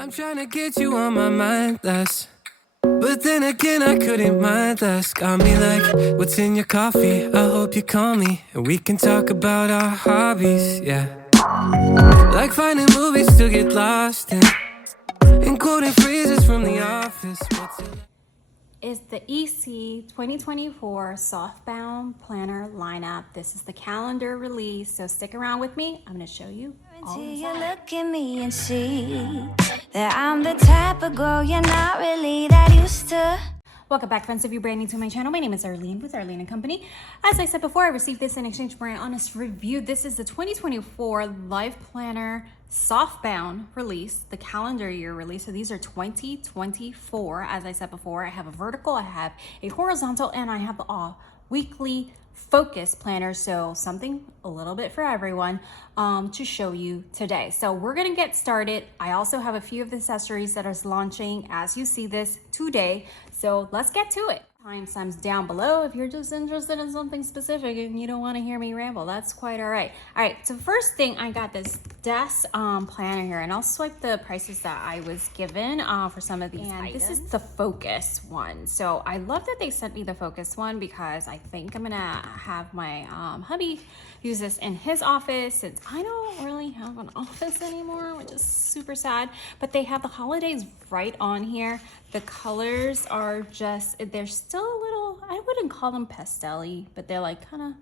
I'm trying to get you on my mind less, but then again I couldn't mind less. Got me like, what's in your coffee? I hope you call me and we can talk about our hobbies, yeah. Like finding movies to get lost in, and quoting phrases from The Office. Is the EC 2024 Softbound Planner lineup. This is the calendar release, so stick around with me. I'm going to show you all Until the you stuff. look at me and see that I'm the type of girl you're not really that used to. Welcome back, friends. If you're brand new to my channel, my name is Arlene with Arlene and Company. As I said before, I received this in exchange for an honest review. This is the 2024 LifePlanner Softbound release, the calendar year release. So these are 2024. As I said before, I have a vertical, I have a horizontal, and I have a weekly focus planner, so something a little bit for everyone to show you today. So we're gonna get started. I also have a few of the accessories that are launching as you see this today, so let's get to it. Timestamps down below if you're just interested in something specific and you don't want to hear me ramble. That's quite all right. All right, so first thing, I got this desk planner here, and I'll swipe the prices that I was given for some of these items. This is the Focus one. So I love that they sent me the Focus one because I think I'm gonna have my hubby use this in his office since I don't really have an office anymore, which is super sad. But they have the holidays right on here. The colors are just, they're still a little, I wouldn't call them pastel-y, but they're like kind of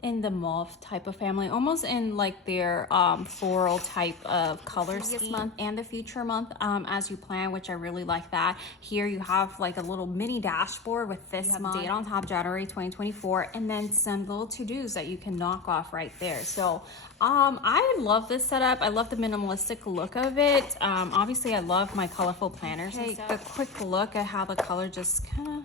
in the mauve type of family, almost in like their floral type of color scheme. This month and the future month as you plan, which I really like that. Here you have like a little mini dashboard with this month, date on top, January 2024, and then some little to-dos that you can knock off right there. So I love this setup. I love the minimalistic look of it. Obviously I love my colorful planners. Take a quick look at how the color just kind of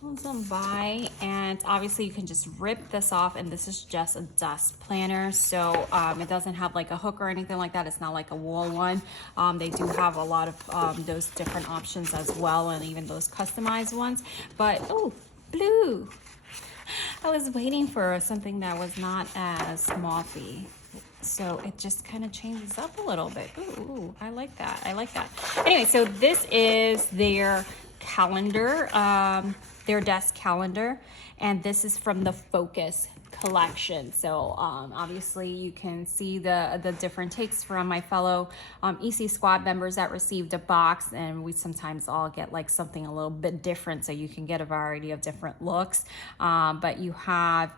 goes on by, and obviously you can just rip this off, and this is just a desk planner, so it doesn't have like a hook or anything like that. It's not like a wall one. They do have a lot of those different options as well, and even those customized ones. But oh, blue, I was waiting for something that was not as mauvey, so it just kind of changes up a little bit. Ooh, I like that. I like that. Anyway, so this is their calendar, their desk calendar, and this is from the Focus collection. So obviously you can see the different takes from my fellow EC squad members that received a box, and we sometimes all get like something a little bit different, so you can get a variety of different looks, but you have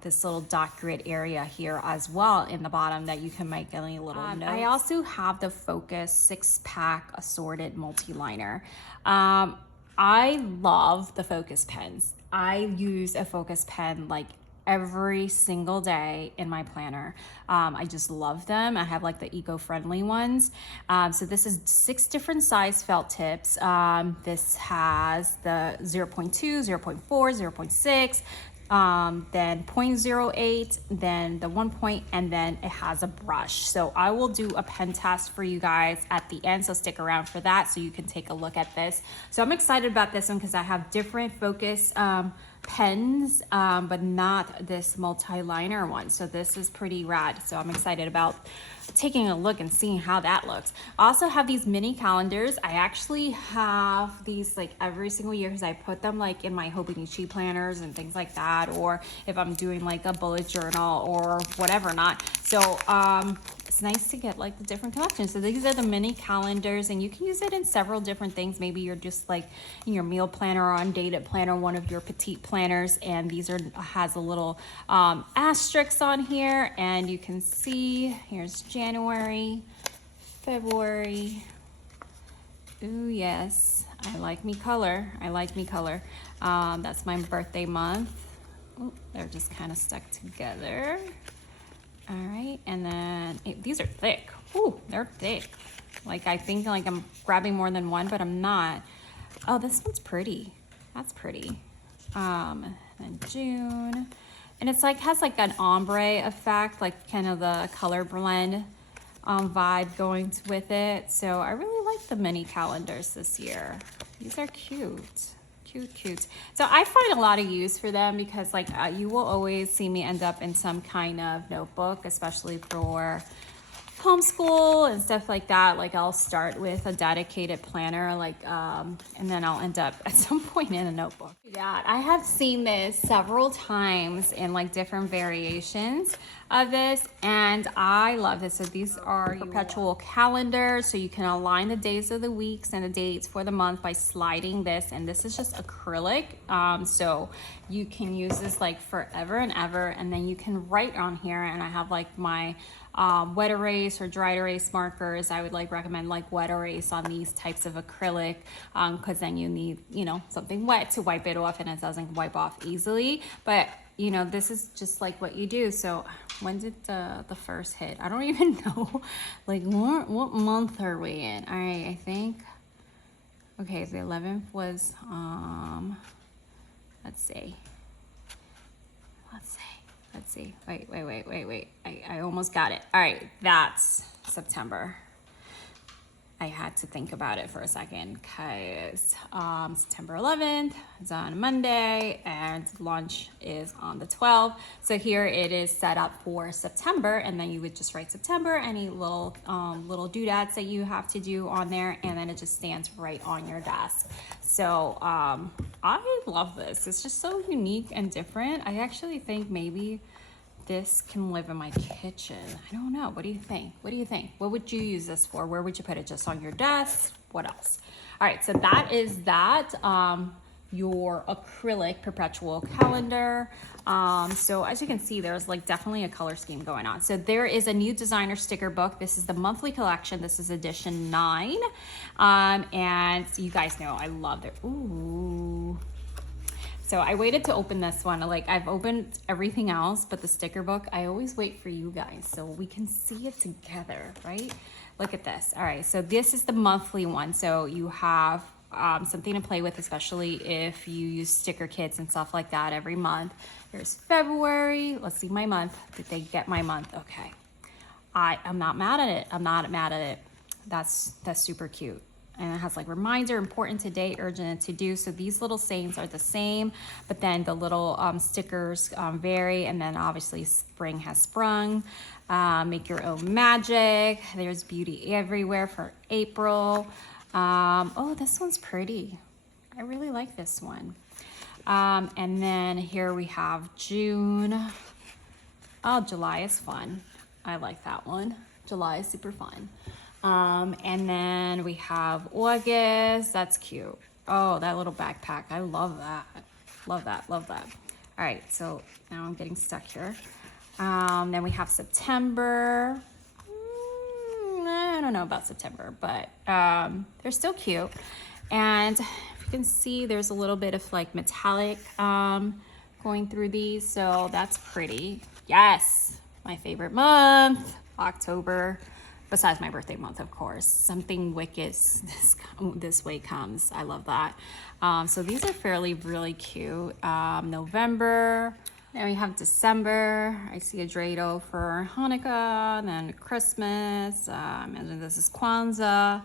this little dot grid area here as well in the bottom that you can make any little notes. I also have the Focus 6-pack assorted multiliner. I love the Focus pens. I use a Focus pen like every single day in my planner. I just love them. I have like the eco-friendly ones. So this is 6 different size felt tips. This has the 0.2, 0.4, 0.6, then 0.08, then the 1 point, and then it has a brush. So I will do a pen test for you guys at the end, so stick around for that so you can take a look at this. So I'm excited about this one because I have different Focus pens, but not this multi-liner one. So this is pretty rad. So I'm excited about taking a look and seeing how that looks. I also have these mini calendars. I actually have these like every single year because I put them like in my Hobonichi planners and things like that, or if I'm doing like a bullet journal or whatever not. So it's nice to get like the different collections. So these are the mini calendars, and you can use it in several different things. Maybe you're just like in your meal planner or undated planner, one of your petite planners, and these are has a little asterisk on here, and you can see here's January, February. Ooh, yes, I like me color. I like me color. That's my birthday month. Ooh, they're just kind of stuck together. All right, and then these are thick. Ooh, they're thick. Like I think like I'm grabbing more than one, but I'm not. Oh, this one's pretty. That's pretty. And June, and it's like has like an ombre effect, like kind of the color blend vibe going with it. So I really like the mini calendars this year. These are cute. Cute. So I find a lot of use for them because like you will always see me end up in some kind of notebook, especially for homeschool and stuff like that, like I'll start with a dedicated planner, like and then I'll end up at some point in a notebook. Yeah, I have seen this several times in like different variations of this, and I love this. So these are perpetual calendars, so you can align the days of the weeks and the dates for the month by sliding this, and this is just acrylic, so you can use this like forever and ever, and then you can write on here. And I have like my wet erase or dry erase markers. I would like recommend like wet erase on these types of acrylic, because then you need, you know, something wet to wipe it off, and it doesn't wipe off easily. But you know, this is just like what you do. So when did the first hit? I don't even know. Like what month are we in? All right, I think, okay, the 11th was, let's see. Wait. I almost got it. All right, that's September. I had to think about it for a second, because September 11th is on a Monday and lunch is on the 12th. So here it is set up for September, and then you would just write September, any little doodads that you have to do on there, and then it just stands right on your desk. So I love this. It's just so unique and different. I actually think maybe this can live in my kitchen. I don't know. What do you think? What would you use this for? Where would you put it? Just on your desk? What else? All right, so that is that. Your acrylic perpetual calendar. So as you can see, there's like definitely a color scheme going on. So there is a new designer sticker book. This is the monthly collection. This is edition 9. And you guys know I love it. Ooh. So I waited to open this one. Like, I've opened everything else, but the sticker book, I always wait for you guys so we can see it together, right? Look at this. All right, so this is the monthly one. So you have something to play with, especially if you use sticker kits and stuff like that every month. There's February. Let's see my month. Did they get my month? Okay. I'm not mad at it. That's super cute. And it has like reminder, important today, urgent to do. So these little sayings are the same, but then the little stickers vary. And then obviously spring has sprung. Make your own magic. There's beauty everywhere for April. Oh, this one's pretty. I really like this one. And then here we have June. Oh, July is fun. I like that one. July is super fun. And then we have August. That's cute. Oh, that little backpack. I love that. Love that. All right, so now I'm getting stuck here. Then we have September. I don't know about September, but they're still cute. And if you can see, there's a little bit of like metallic going through these, so that's pretty. Yes, my favorite month, October. Besides my birthday month, of course. Something wicked this way comes. I love that. So these are really cute. November. Then we have December. I see a dreidel for Hanukkah, and then Christmas. And then this is Kwanzaa.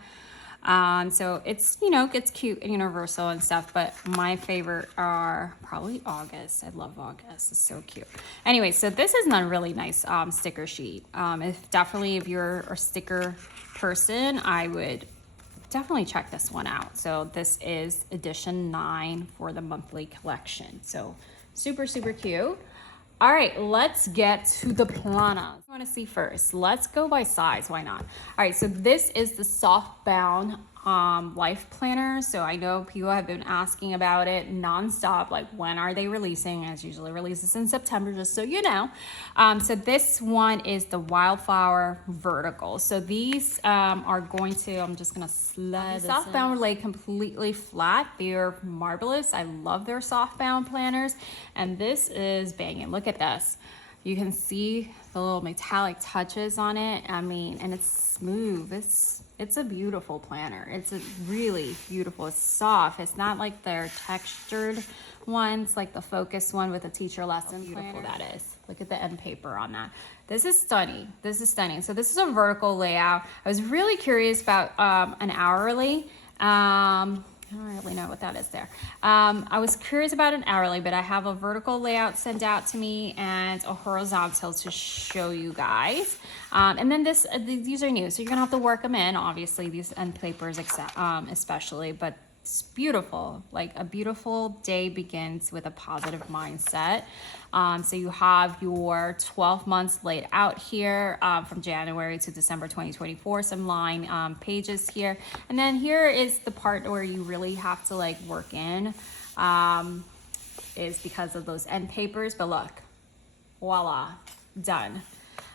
So it's, you know, it's cute and universal and stuff, but my favorite are probably August. I love August. It's so cute. Anyway, so this is a really nice sticker sheet. If you're a sticker person, I would definitely check this one out. So this is edition 9 for the monthly collection. So super cute. All right, let's get to the planner. I want to see first. Let's go by size. Why not? All right, so this is the softbound LifePlanner. So I know people have been asking about it nonstop. Like, when are they releasing? As usually releases in September, just so you know. So this one is the Wildflower vertical. So these are going to. I'm just gonna slide. Softbound lay completely flat. They are marvelous. I love their softbound planners, and this is banging. Look at this. You can see the little metallic touches on it. I mean, and it's smooth. It's a beautiful planner. It's a really beautiful. It's soft. It's not like their textured ones, like the Focused one with a teacher lesson. How beautiful that is. Look at the end paper on that. This is stunning. So this is a vertical layout. I was really curious about an hourly. I don't really know what that is there. I was curious about an hourly, but I have a vertical layout sent out to me and a horizontal to show you guys. And then these are new, so you're gonna have to work them in, obviously, these end papers especially, but it's beautiful. Like, a beautiful day begins with a positive mindset. So you have your 12 months laid out here, from January to December 2024, some line pages here. And then here is the part where you really have to like work in, is because of those end papers. But look, voila, done.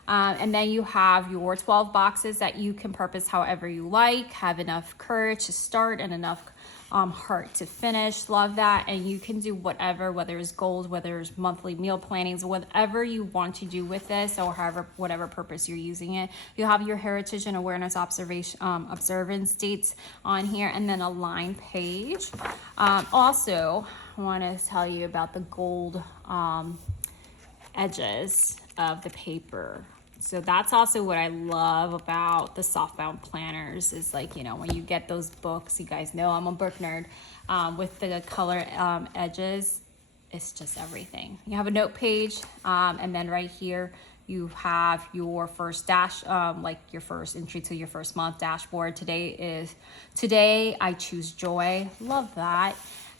And then you have your 12 boxes that you can purpose however you like, have enough courage to start and enough heart to finish. Love that. And you can do whatever, whether it's goals, whether it's monthly meal plannings, whatever you want to do with this, or however, whatever purpose you're using it. You have your heritage and awareness observance dates on here, and then a line page. Also, I want to tell you about the gold edges of the paper. So that's also what I love about the softbound planners, is like, you know, when you get those books, you guys know I'm a book nerd, with the color edges, it's just everything. You have a note page, and then right here you have your first like your first entry to your first month dashboard. Today I choose joy. Love that.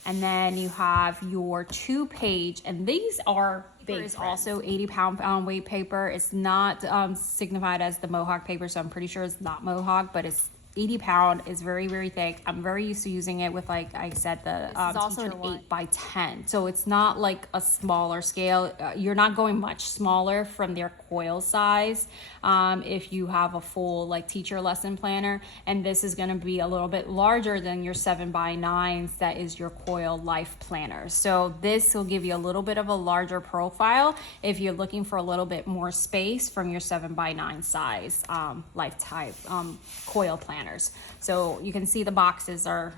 And then you have your 2-page, and these are big. It's also 80-pound weight paper. It's not signified as the Mohawk paper, so I'm pretty sure it's not Mohawk, but it's 80-pound. It's very, very thick. I'm very used to using it with, like I said, the it's also an 8x10, so it's not like a smaller scale. You're not going much smaller from their coil size if you have a full like teacher lesson planner, and this is going to be a little bit larger than your 7x9s that is your coil life planner. So this will give you a little bit of a larger profile if you're looking for a little bit more space from your 7x9 size life type coil planners. So you can see the boxes are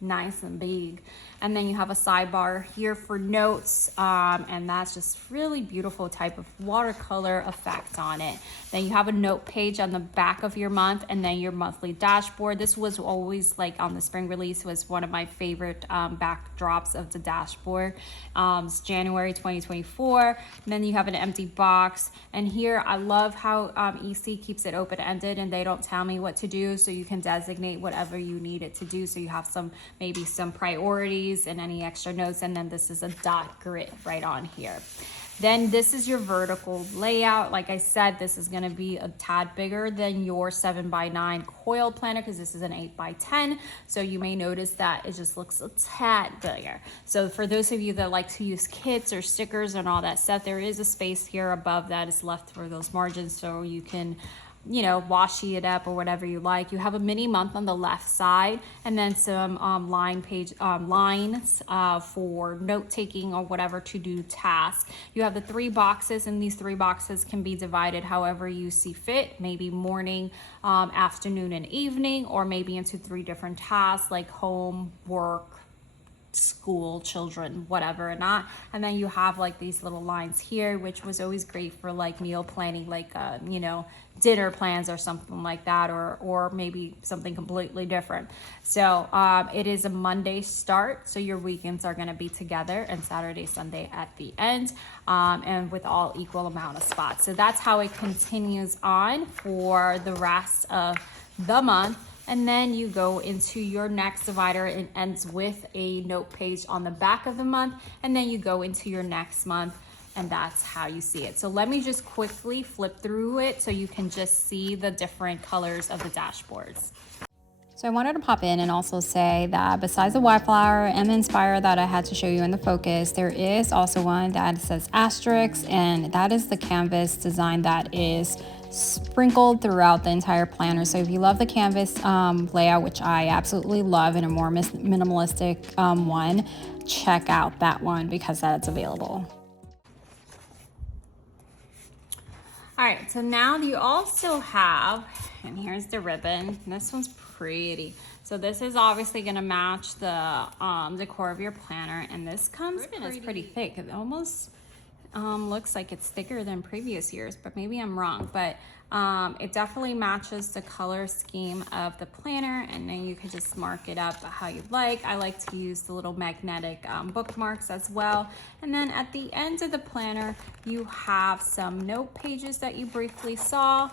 nice and big. And then you have a sidebar here for notes, and that's just really beautiful type of watercolor effect on it. Then you have a note page on the back of your month, and then your monthly dashboard. This was always, like on the spring release, was one of my favorite backdrops of the dashboard. It's January 2024. And then you have an empty box, and here I love how EC keeps it open-ended, and they don't tell me what to do, so you can designate whatever you need it to do. So you have maybe some priorities and any extra notes, and then this is a dot grid right on here. Then this is your vertical layout. Like I said, this is going to be a tad bigger than your 7x9 coil planner because this is an 8x10. So you may notice that it just looks a tad bigger. So for those of you that like to use kits or stickers and all that stuff, there is a space here above that is left for those margins, so you can, you know, washi it up or whatever you like. You have a mini month on the left side, and then some lines for note taking or whatever to do task. You have the 3 boxes, and these 3 boxes can be divided however you see fit, maybe morning, afternoon, and evening, or maybe into 3 different tasks like home, work, school, children, whatever or not. And then you have like these little lines here, which was always great for like meal planning, like you know, dinner plans or something like that, or maybe something completely different. So it is a Monday start, so your weekends are going to be together, and Saturday, Sunday at the end, and with all equal amount of spots. So that's how it continues on for the rest of the month. And then you go into your next divider. It ends with a note page on the back of the month, and then you go into your next month, and that's how you see it. So let me just quickly flip through it so you can just see the different colors of the dashboards. So I wanted to pop in and also say that besides the Wildflower and the Inspire that I had to show you in the Focus, there is also one that says Asterisk, and that is the canvas design that is sprinkled throughout the entire planner. So if you love the canvas layout, which I absolutely love, in a more minimalistic one, check out that one because that's available. All right, so now you also have, and here's the ribbon. This one's pretty. So this is obviously going to match the decor of your planner, and this ribbon is pretty thick. It almost looks like it's thicker than previous years, but maybe I'm wrong. But It definitely matches the color scheme of the planner, and then you can just mark it up how you like. I like to use the little magnetic bookmarks as well. And then at the end of the planner, you have some note pages that you briefly saw.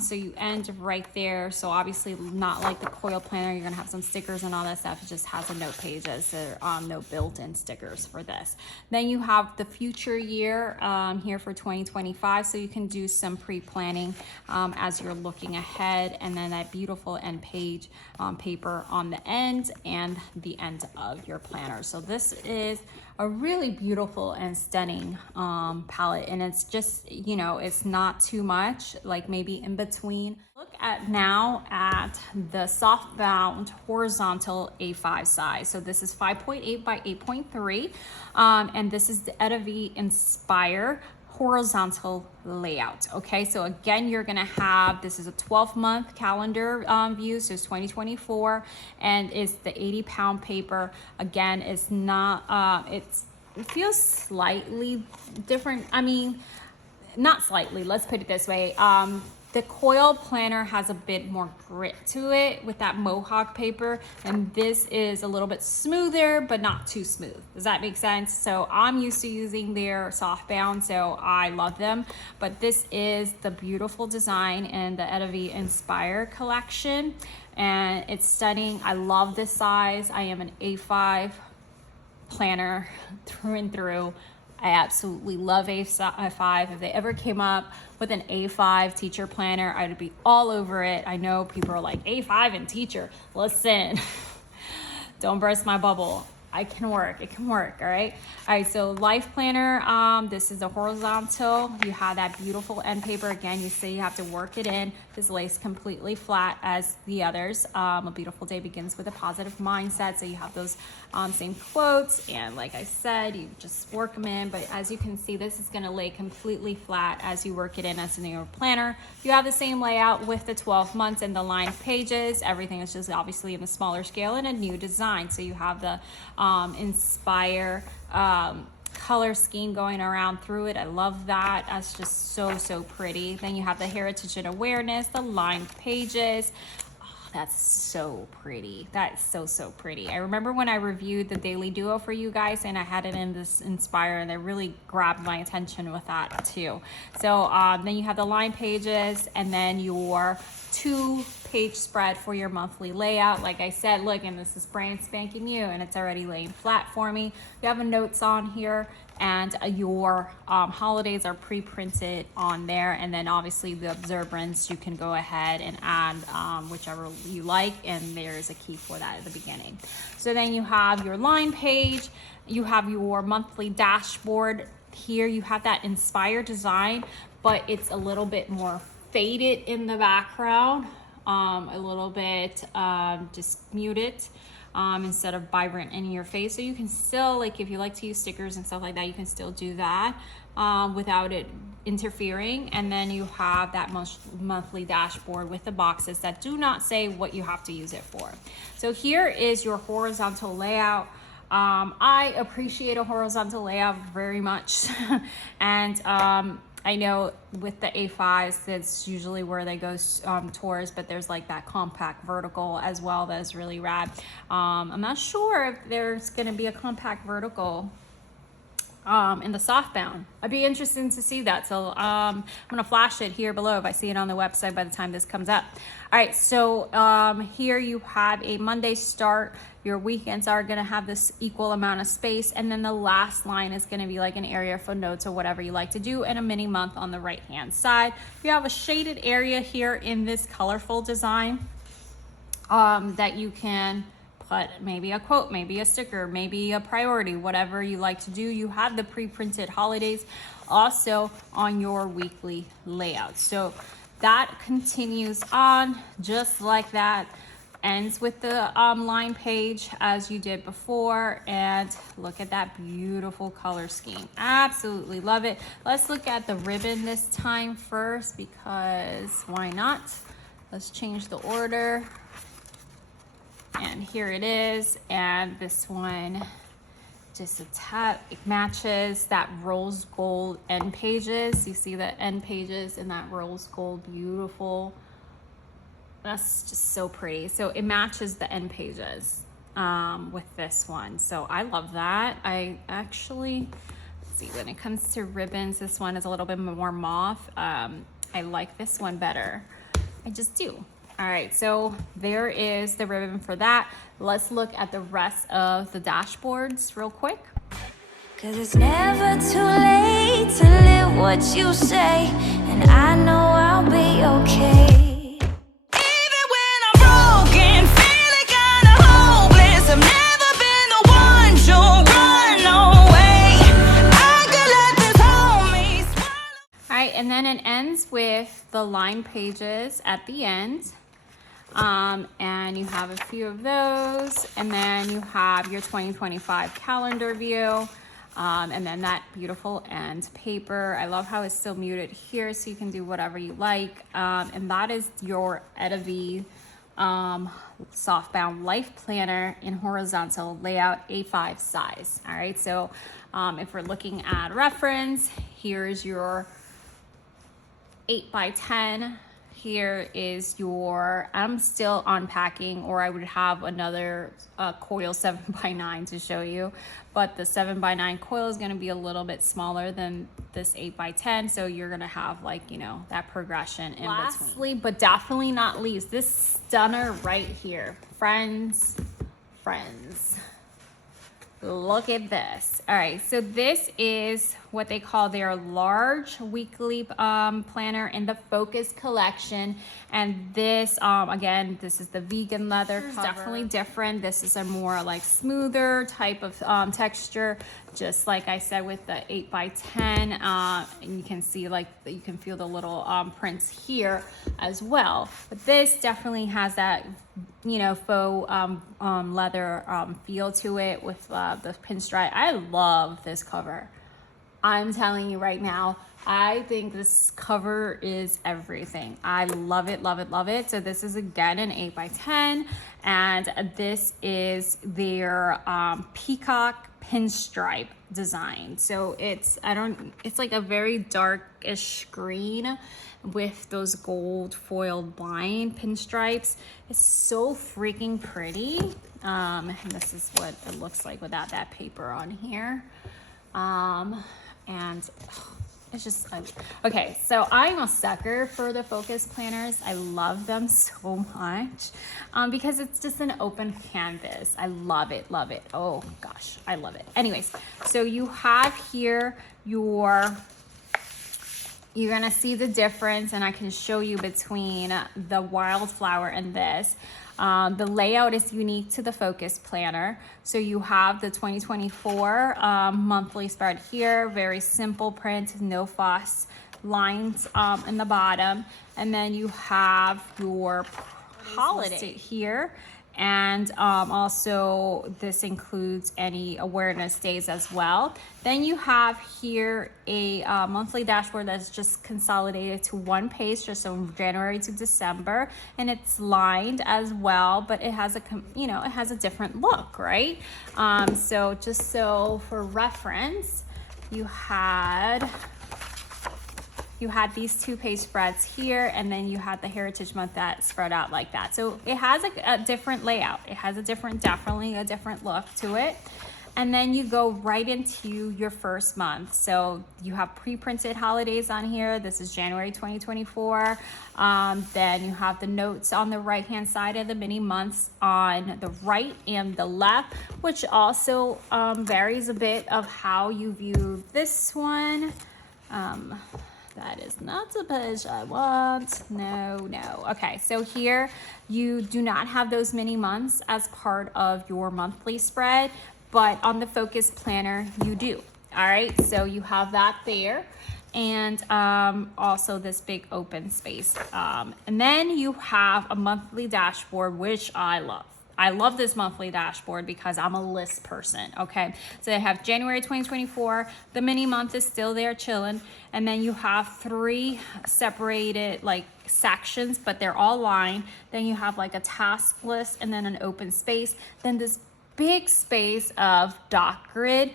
So you end right there. So obviously not like the coil planner, you're gonna have some stickers and all that stuff. It just has a note pages. There are no built-in stickers for this. Then you have the future year here for 2025. So you can do some pre-planning as you're looking ahead, and then that beautiful end page paper on the end and the end of your planner. So this is a really beautiful and stunning palette, and it's just, you know, it's not too much, like maybe in between. Look at now at the softbound horizontal A5 size. So this is 5.8 by 8.3, and this is the Edavi Inspire horizontal layout. Okay, so again, you're gonna have, this is a 12-month calendar view, so it's 2024, and it's the 80-pound paper. Again, it's not it feels slightly different. I mean, not slightly, let's put it this way. The coil planner has a bit more grit to it with that mohawk paper, and this is a little bit smoother, but not too smooth. Does that make sense? So I'm used to using their softbound, so I love them. But this is the beautiful design in the Edavi Inspire collection, and it's stunning. I love this size. I am an A5 planner through and through. I absolutely love A5. If they ever came up with an A5 teacher planner, I would be all over it. I know people are like, A5 and teacher. Listen, don't burst my bubble. It can work, all right? All right, so LifePlanner, this is the horizontal. You have that beautiful end paper. Again, you see you have to work it in. This lace completely flat as the others. A beautiful day begins with a positive mindset. So you have those same quotes, and like I said, you just work them in. But as you can see, this is gonna lay completely flat as you work it in as a new planner. You have the same layout with the 12 months and the lined pages. Everything is just obviously in a smaller scale and a new design. So you have the Inspire color scheme going around through it. I love that. That's just so pretty. Then you have the heritage and awareness, the lined pages. That's so pretty. That's so pretty. I remember when I reviewed the Daily Duo for you guys, and I had it in this Inspire, and it really grabbed my attention with that too. So then you have the line pages, and then your 2-page spread for your monthly layout. Like I said, look, and this is brand spanking new, and it's already laying flat for me. You have a notes on here, and your holidays are pre-printed on there, and then obviously the observance, you can go ahead and add whichever you like, and there's a key for that at the beginning. So then you have your line page, you have your monthly dashboard. Here you have that Inspire design, but it's a little bit more faded in the background, a little bit just muted. Instead of vibrant in your face. So you can still, like, if you like to use stickers and stuff like that, you can still do that without it interfering. And then you have that monthly dashboard with the boxes that do not say what you have to use it for. So here is your horizontal layout. I appreciate a horizontal layout very much. And I know with the A5s, that's usually where they go towards, but there's like that compact vertical as well that is really rad. I'm not sure if there's gonna be a compact vertical in the softbound. I'd be interested to see that. So I'm gonna flash it here below if I see it on the website by the time this comes up. All right, so here you have a Monday start. Your weekends are gonna have this equal amount of space, and then the last line is gonna be like an area for notes or whatever you like to do, and a mini month on the right hand side. You have a shaded area here in this colorful design that you can put maybe a quote, maybe a sticker, maybe a priority, whatever you like to do. You have the pre-printed holidays also on your weekly layout. So that continues on just like that. Ends with the line page as you did before, and look at that beautiful color scheme. Absolutely love it. Let's look at the ribbon this time first, because why not? Let's change the order. And here it is, and this one just a tap. It matches that rose gold end pages. You see the end pages in that rose gold, beautiful. That's just so pretty. So it matches the end pages with this one. So I love that. I actually, let's see, when it comes to ribbons, this one is a little bit more mauve. I like this one better. I just do. All right, so there is the ribbon for that. Let's look at the rest of the dashboards real quick. 'Cause it's never too late to live what you say, and I know I'll be okay. Even when I'm broken, feeling kinda hopeless, I've never been the one to run away. I could let this hold me swallow. All right, and then it ends with the line pages at the end. And you have a few of those, and then you have your 2025 calendar view, and then that beautiful end paper. I love how it's still muted here, so you can do whatever you like. And that is your Edivi softbound life planner in horizontal layout A5 size. All right, so if we're looking at reference, here's your 8x10. Here is your, I'm still unpacking, or I would have another coil 7x9 to show you, but the 7x9 coil is going to be a little bit smaller than this 8x10, so you're going to have, like, you know, that progression in between. But definitely not least, this stunner right here, friends, look at this. All right, so this is what they call their large weekly planner in the Focused collection. And this, again, this is the vegan leather cover. Definitely different. This is a more like smoother type of texture, just like I said with the 8x10. And you can see, like, you can feel the little prints here as well. But this definitely has that, you know, faux leather feel to it with the pinstripe. I love this cover. I'm telling you right now, I think this cover is everything. I love it, love it, love it. So this is again an 8x10, and this is their Peacock pinstripe design. So it's like a very darkish green with those gold foiled line pinstripes. It's so freaking pretty. And this is what it looks like without that paper on here. And it's just, okay, so I'm a sucker for the Focused planners. I love them so much because it's just an open canvas. I love it, love it. Oh gosh, I love it. Anyways, so you have here you're gonna see the difference, and I can show you between the Wildflower and this. The layout is unique to the Focused planner. So you have the 2024 monthly spread here, very simple print, no fuss, lines in the bottom. And then you have your holiday here. And also this includes any awareness days as well. Then you have here a monthly dashboard that's just consolidated to one page, just from January to December, and it's lined as well, but it has a, you know, it has a different look, right? So just so for reference, you had these 2-page spreads here, and then you had the Heritage Month that spread out like that. So it has a different layout. It has definitely a different look to it. And then you go right into your first month. So you have pre-printed holidays on here. This is January 2024. Then you have the notes on the right-hand side of the mini months on the right and the left, which also varies a bit of how you view this one. That is not the page I want. No. Okay, so here you do not have those mini months as part of your monthly spread, but on the Focused planner you do. All right, so you have that there, and also this big open space. And then you have a monthly dashboard, which I love. I love this monthly dashboard because I'm a list person, okay? So I have January 2024, the mini month is still there chilling, and then you have 3 separated like sections, but they're all lined. Then you have like a task list and then an open space. Then this big space of dot grid.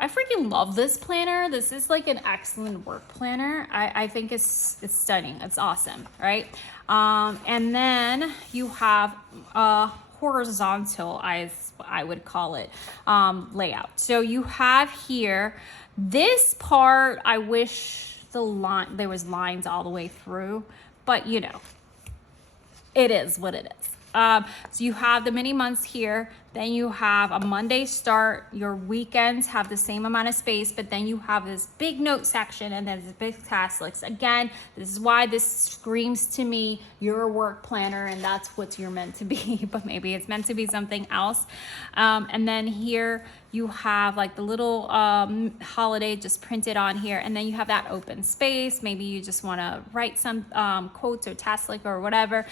I freaking love this planner. This is like an excellent work planner. I think it's stunning. It's awesome, right? And then you have a horizontal, I would call it, layout. So you have here this part. I wish there was lines all the way through, but you know, it is what it is. So you have the mini months here, then you have a Monday start, your weekends have the same amount of space, but then you have this big note section and then this big task list. Again, this is why this screams to me, you're a work planner and that's what you're meant to be, but maybe it's meant to be something else. And then here you have like the little holiday just printed on here, and then you have that open space. Maybe you just wanna write some quotes or task list or whatever.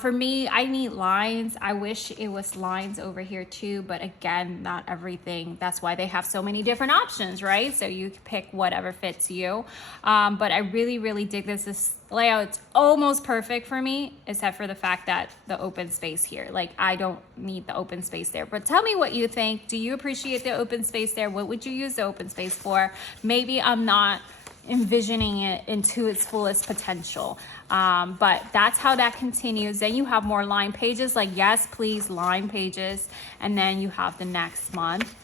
For me, I need lines. I wish it was lines over here too, but again, not everything. That's why they have so many different options, right? So you can pick whatever fits you. But I really, really dig this. This layout, it's almost perfect for me, except for the fact that the open space here. Like, I don't need the open space there. But tell me what you think. Do you appreciate the open space there? What would you use the open space for? Maybe I'm not envisioning it into its fullest potential, but that's how that continues. Then you have more line pages, like yes please, line pages. And then you have the next month,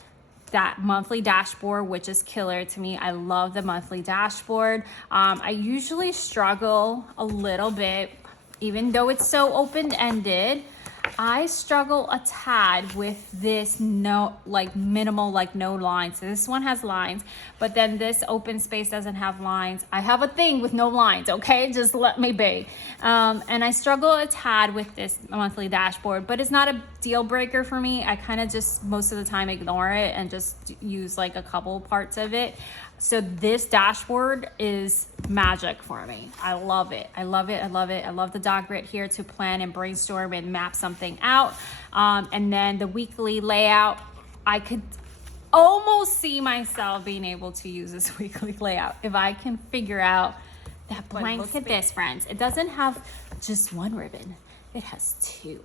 that monthly dashboard, which is killer to me. I love the monthly dashboard. I usually struggle a little bit, even though it's so open-ended. I struggle a tad with this minimal, no lines. So this one has lines, but then this open space doesn't have lines. I have a thing with no lines, okay? Just let me be. And I struggle a tad with this monthly dashboard, but it's not a deal breaker for me. I kind of just most of the time ignore it and just use like a couple parts of it. So this dashboard is magic for me. I love it. I love it. I love it. I love the dot grid here to plan and brainstorm and map something out. And then the weekly layout, I could almost see myself being able to use this weekly layout if I can figure out that blank. Look at this, friends. It doesn't have just one ribbon. It has two.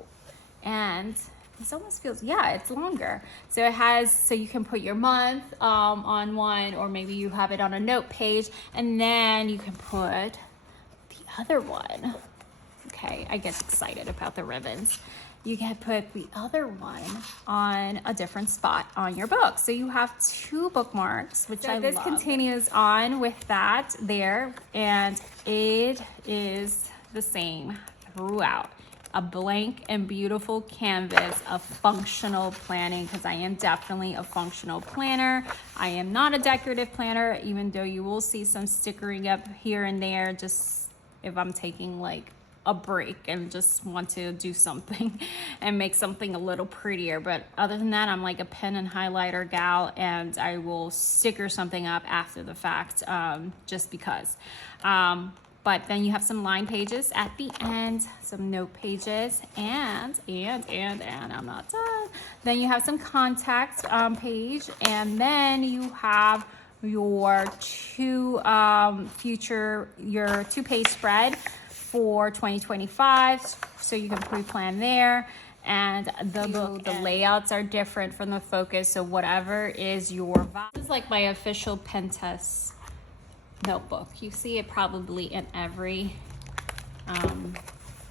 And this almost feels, yeah, it's longer. So it has, so you can put your month on one, or maybe you have it on a note page, and then you can put the other one. Okay, I get excited about the ribbons. You can put the other one on a different spot on your book. So you have two bookmarks, which I love. This continues on with that there, and it is the same throughout. A blank and beautiful canvas of functional planning, because I am definitely a functional planner. I am not a decorative planner, even though you will see some stickering up here and there, just if I'm taking like a break and just want to do something and make something a little prettier. But other than that, I'm like a pen and highlighter gal, and I will sticker something up after the fact, just because. But then you have some line pages at the end, some note pages, and I'm not done. Then you have some contact page, and then you have your your 2-page spread for 2025, so you can pre-plan there. And the layouts are different from the Focus, so whatever is your vibe. This is like my official pen test notebook. You see it probably in every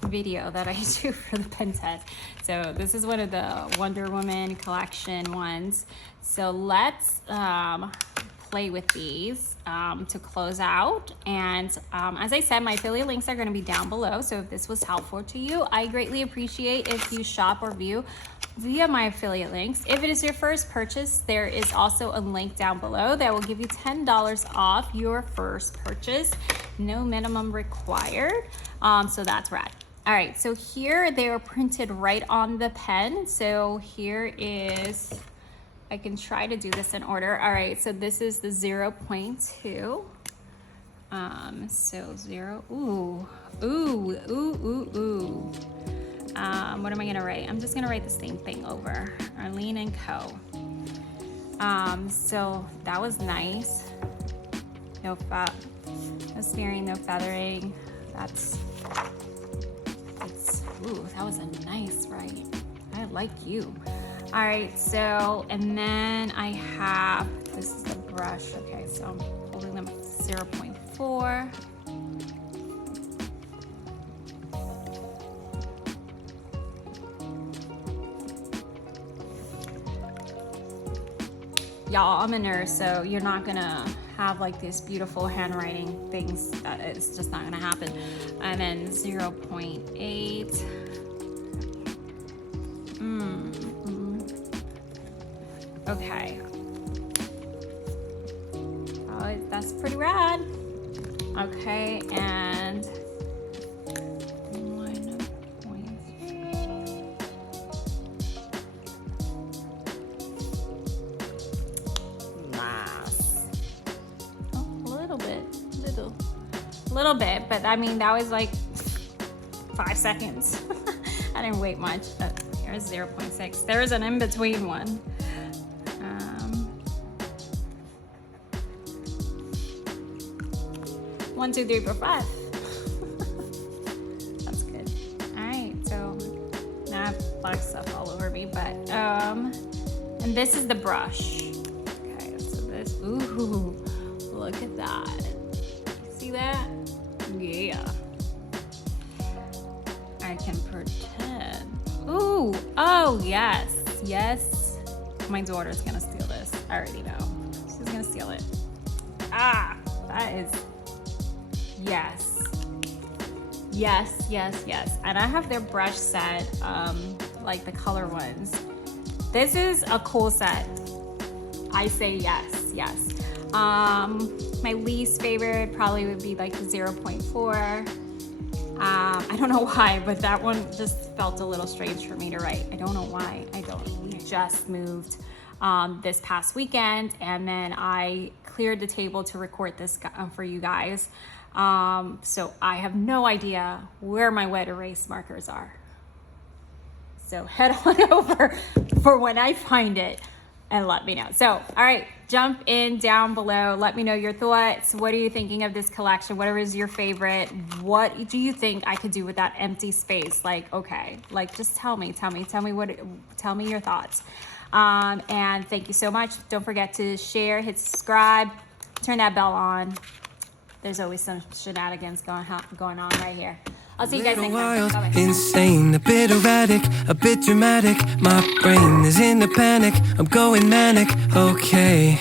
video that I do for the pen test. So this is one of the Wonder Woman collection ones. So let's play with these to close out. And as I said, my affiliate links are going to be down below. So if this was helpful to you, I greatly appreciate if you shop or view via my affiliate links. If it is your first purchase, there is also a link down below that will give you $10 off your first purchase. No minimum required. So that's rad. All right, so here they are printed right on the pen. So here is, I can try to do this in order. All right, so this is the 0.2. So 0, ooh. What am I gonna write? I'm just gonna write the same thing over. Arlene and Co. So that was nice. No smearing, no feathering. Ooh, that was a nice writing. I like you. All right, so, and then I have, this is the brush. Okay, so I'm holding them at 0.4. Y'all, I'm a nurse, so you're not gonna have like these beautiful handwriting things. It's just not gonna happen. And then 0.8. Okay. Oh, that's pretty rad. Okay, and 1.3. Nice. Oh, a little bit, but I mean, that was like 5 seconds. I didn't wait much. Here's 0.6. There is an in-between one. 1, 2, 3, 4, 5. That's good. All right, so now I have black stuff all over me, but and this is the brush. Okay, so this. Ooh, look at that. See that? Yeah. I can pretend. Ooh, oh yes, yes. My daughter's gonna steal this. I already know. She's gonna steal it. Ah, that is. Yes. Yes, yes, yes. And I have their brush set, like the color ones. This is a cool set. I say yes, yes. My least favorite probably would be like the 0.4. I don't know why, but that one just felt a little strange for me to write. I don't know why. We just moved this past weekend, and then I cleared the table to record this for you guys. So I have no idea where my wet erase markers are. So head on over for when I find it and let me know. So, all right, jump in down below. Let me know your thoughts. What are you thinking of this collection? Whatever is your favorite? What do you think I could do with that empty space? Like, okay, like just tell me your thoughts. And thank you so much. Don't forget to share, hit subscribe, turn that bell on. There's always some shenanigans going on right here. I'll see you guys next time. Bye-bye. Insane, a bit erratic, a bit dramatic. My brain is in a panic, I'm going manic, okay.